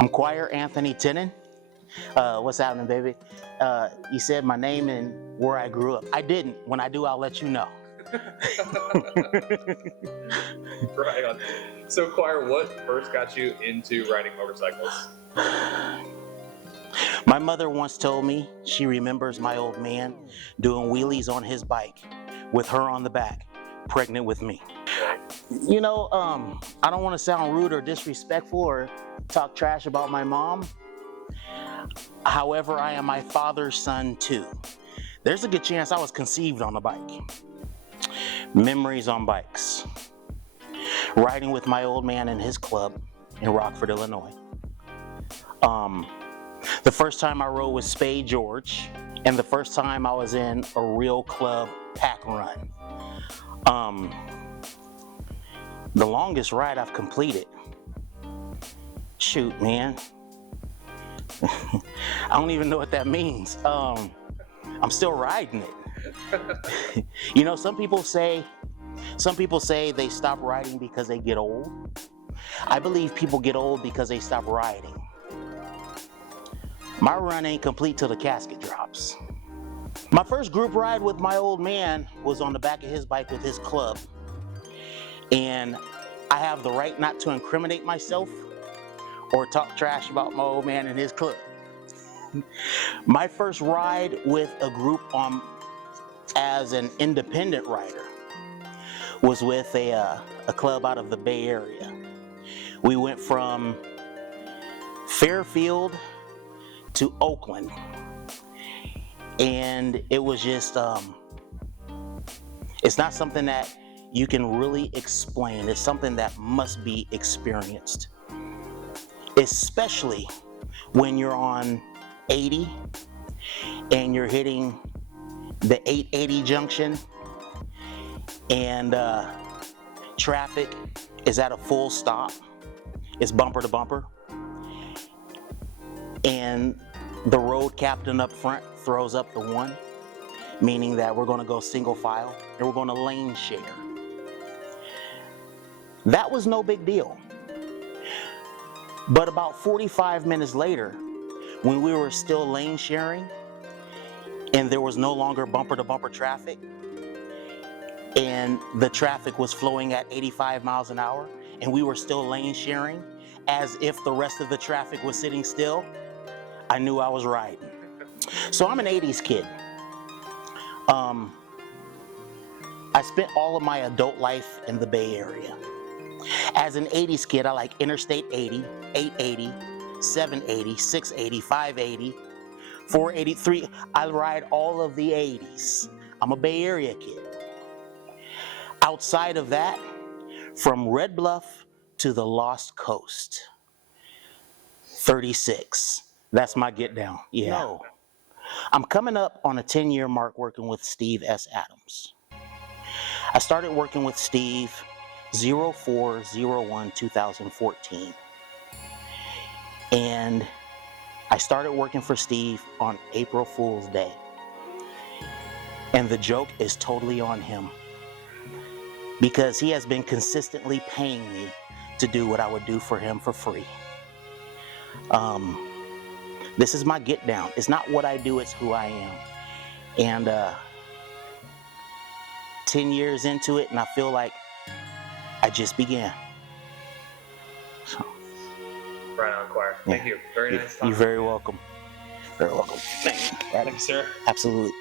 I'm Choir Anthony Tennant. What's happening, baby? You said my name and where I grew up. I didn't. When I do, I'll let you know. Right on. So, Choir, what first got you into riding motorcycles? My mother once told me she remembers my old man doing wheelies on his bike with her on the back, pregnant with me. You know, I don't want to sound rude or disrespectful or talk trash about my mom. However, I am my father's son too. There's a good chance I was conceived on a bike. Memories on bikes. Riding with my old man in his club in Rockford, Illinois. The first time I rode with Spade George, and the first time I was in a real club pack run. The longest ride I've completed. Shoot, man. I don't even know what that means. I'm still riding it. You know, some people say they stop riding because they get old. I believe people get old because they stop riding. My run ain't complete till the casket drops. My first group ride with my old man was on the back of his bike with his club. And I have the right not to incriminate myself or talk trash about my old man and his club. My first ride with a group as an independent rider was with a club out of the Bay Area. We went from Fairfield to Oakland, and it was just it's not something that you can really explain. It's something that must be experienced, especially when you're on 80 and you're hitting the 880 junction and traffic is at a full stop. It's bumper to bumper, and the road captain up front throws up the one, meaning that we're going to go single file and we're going to lane share. That was no big deal. But about 45 minutes later, when we were still lane sharing and there was no longer bumper to bumper traffic and the traffic was flowing at 85 miles an hour and we were still lane sharing as if the rest of the traffic was sitting still, I knew I was riding. So I'm an 80s kid. I spent all of my adult life in the Bay Area. As an 80s kid, I like Interstate 80, 880, 780, 680, 580, 483. I ride all of the 80s. I'm a Bay Area kid. Outside of that, from Red Bluff to the Lost Coast, 36. That's my get down. Yeah. No. I'm coming up on a 10-year mark working with Steve S. Adams. I started working with Steve 04/01/2014. And I started working for Steve on April Fool's Day. And the joke is totally on him, because he has been consistently paying me to do what I would do for him for free. This is my get down. It's not what I do, it's who I am. And 10 years into it, and I feel like I just began. So, Right on, Choir. Thank you. Very nice talking. You're very welcome. Very welcome. Thank you. Thank you, sir. Absolutely.